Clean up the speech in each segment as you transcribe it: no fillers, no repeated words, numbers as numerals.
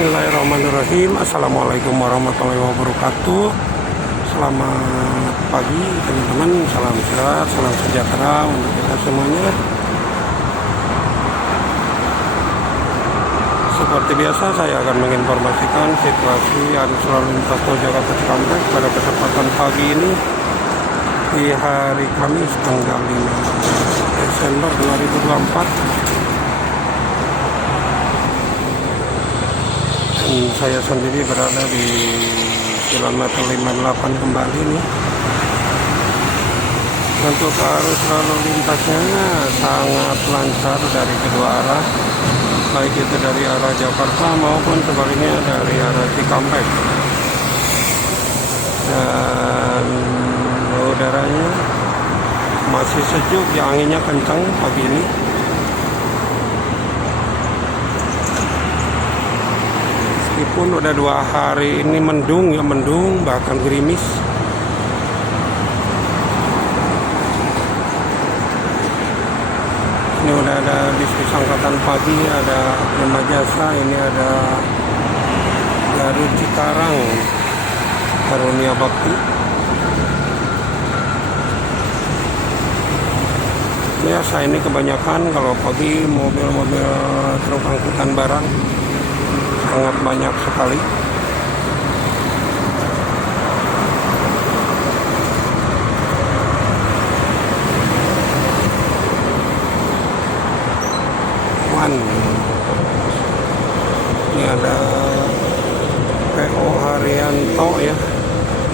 Bismillahirrahmanirrahim. Assalamualaikum warahmatullahi wabarakatuh. Selamat pagi teman-teman. Salam sehat, salam sejahtera untuk kita semuanya. Seperti biasa saya akan menginformasikan situasi arus lalu lintas tol Jakarta Cikampek pada kesempatan pagi ini di hari Kamis tanggal 5 Desember 2024. Saya sendiri berada di kilometer 58 kembali nih. Untuk arus lalu lintasnya sangat lancar dari kedua arah, baik itu dari arah Jakarta maupun sebaliknya dari arah Cikampek. Dan udaranya masih sejuk, ya anginnya kencang pagi ini. Meskipun udah 2 hari ini mendung bahkan gerimis. Ini udah ada bisnis angkatan pagi, ada Prima Jasa, ini ada Garut Cikarang, Karunia Bakti. Biasa ini kebanyakan kalau pagi mobil-mobil truk angkutan barang sangat banyak sekali. Ini ada PO Haryanto ya,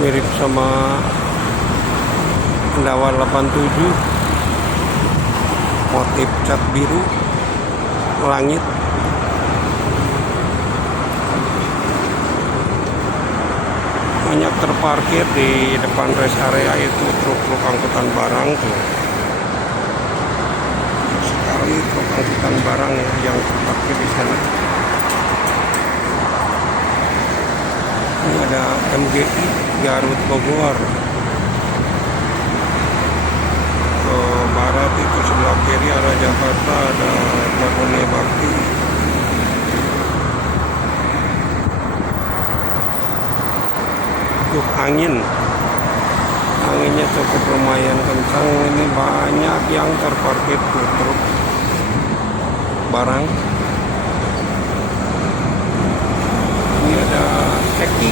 mirip sama Pendawa 87, motif cat biru langit. Banyak terparkir di depan rest area itu truk-truk angkutan barang tuh. Sekali truk angkutan barang yang terparkir di sana. Ini ada MGI Garut Bogor. Ke barat itu sebelah kiri arah Jakarta ada Karunia Bakti. Anginnya cukup lumayan kencang. Ini banyak yang terparkir truk barang. Ini ada Eki,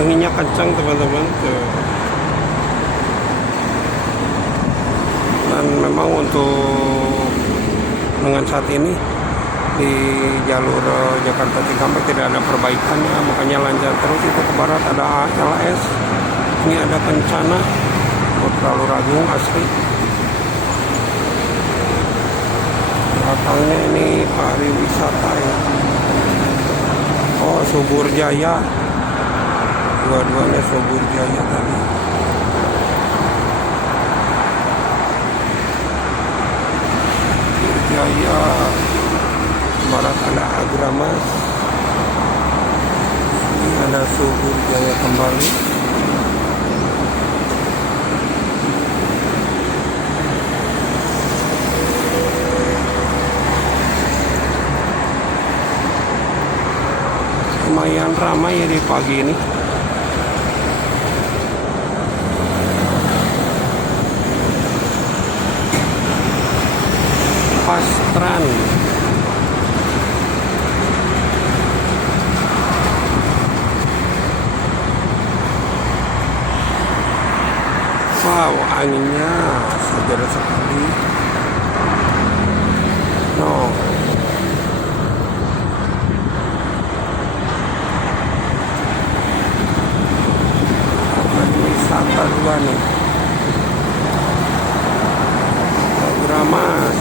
anginnya kencang teman-teman. Dan memang untuk dengan saat ini di jalur Jakarta Cikampek tidak ada perbaikannya, makanya lancar terus. Itu ke barat ada LS, ini ada Kencana, Putra Luragung asli. Belakangnya ini pariwisata ya. Oh, Subur Jaya, dua-duanya Subur Jaya tadi. Subur Jaya barat ada Agramas, ini ada Subur Jaya kembali. Lumayan ramai ya di pagi ini. Pastran, wow, anginnya segar sekali. No. Wisata dua nih. Gramas.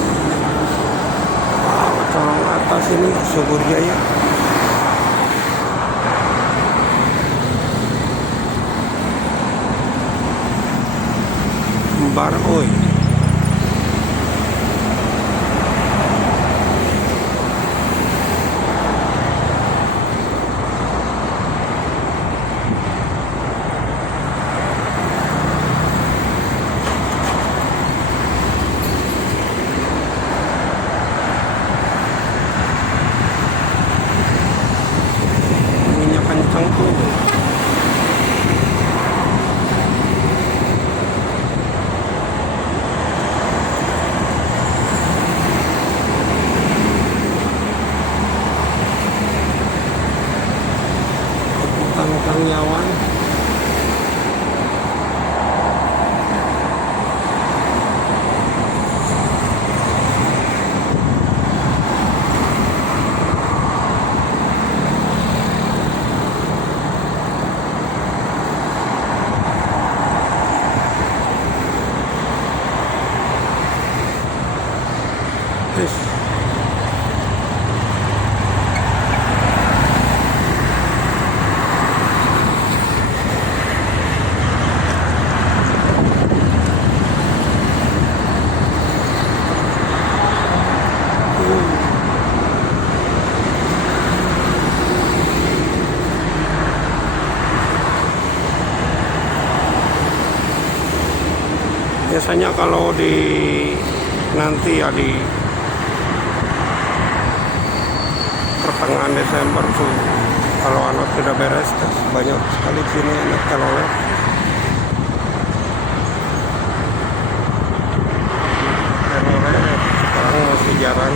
Wow, colong atas ini Subur Jaya. Baroy. Biasanya kalau di nanti ya di pertengahan Desember tuh kalau anak tidak beres banyak sekali sini anak telolet. Telolet sekarang masih jarang.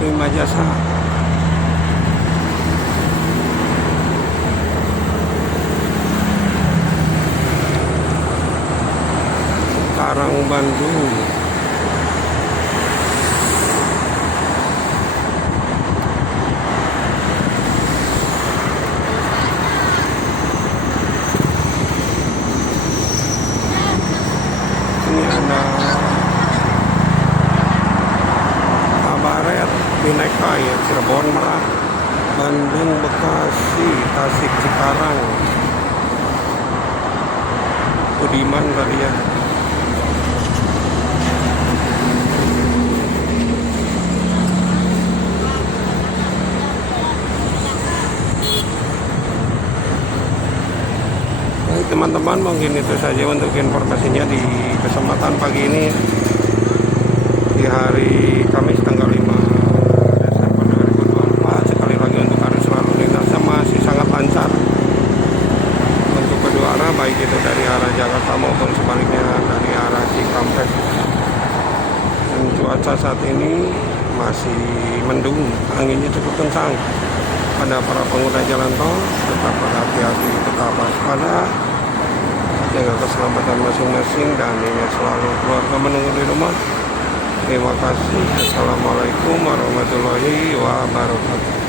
Prima Jasa. Karang Bandung. Ini ada kabaret Bineka ya, Cirebon, Merak, Bandung, Bekasi, Tasik, Cikarang, Budiman tadi ya. Baik teman-teman, mungkin itu saja untuk informasinya di kesempatan pagi ini di hari Kamis tanggal 5 Desember 2024. Sekali lagi untuk arus lalu lintasnya masih sangat lancar untuk kedua arah, baik itu dari arah Jakarta maupun sebaliknya dari arah Cikampek. Dan cuaca saat ini masih mendung, anginnya cukup kencang. Pada para pengguna jalan tol tetap berhati-hati, tetap waspada, jaga keselamatan masing-masing, dan ingat selalu keluarga menunggu di rumah. Terima kasih. Assalamualaikum warahmatullahi wabarakatuh.